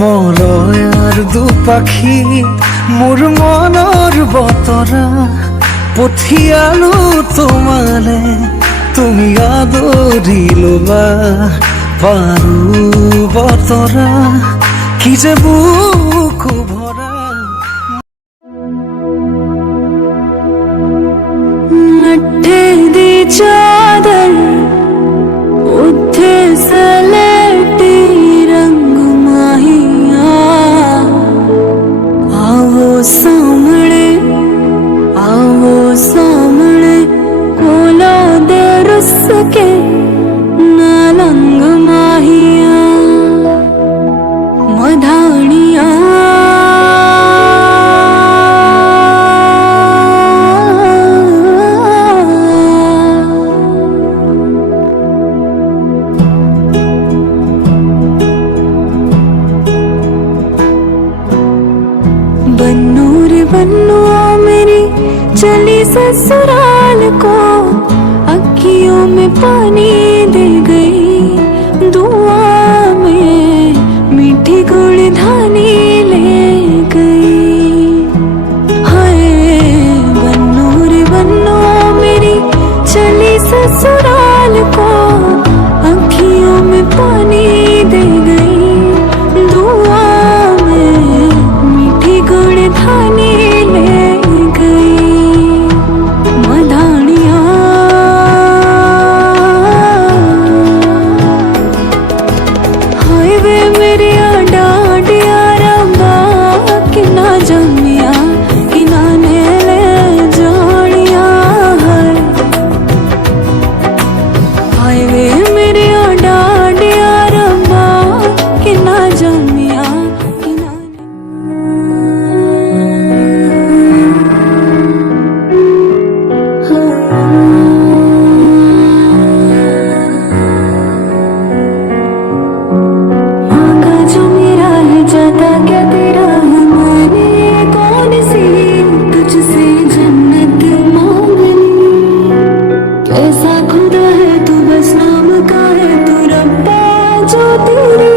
মলয়ার দুপাখি মোৰ মনৰ বতৰা পঠিয়ালো তোমালে, তুমি আদৰি লবা পাৰো বতৰা কি যে বুকু ভৰা। नट्ठे दी चादर उठे सलेटी रंग माहिया, आवो सामने कोला दे रुस के नालंग माहिया मधानिया। बन्नू रे बन्नू मेरी चली ससुराल को, अखियों में पानी दे गई दुआ में मीठी गुड़धानी ले गई। हाय बन्नू रे बन्नू मेरी चली ससुराल को, अखियों में पानी दे गई दुआ में मीठी गुड़धानी ले गई मधानिया। हाय वे मेरे डांडिया रंबा कि ना जमिया कि ना ने ले जानिया है। हाय वे मेरे डांडिया रंबा कि ना जमिया कि ना मांगा जो मेरा है जाता क्या तेरा है, मैंने कौन सी तुझसे जन्नत मांगनी। कैसा खुदा है तू बस नाम का है तू रब्बा जो तेरे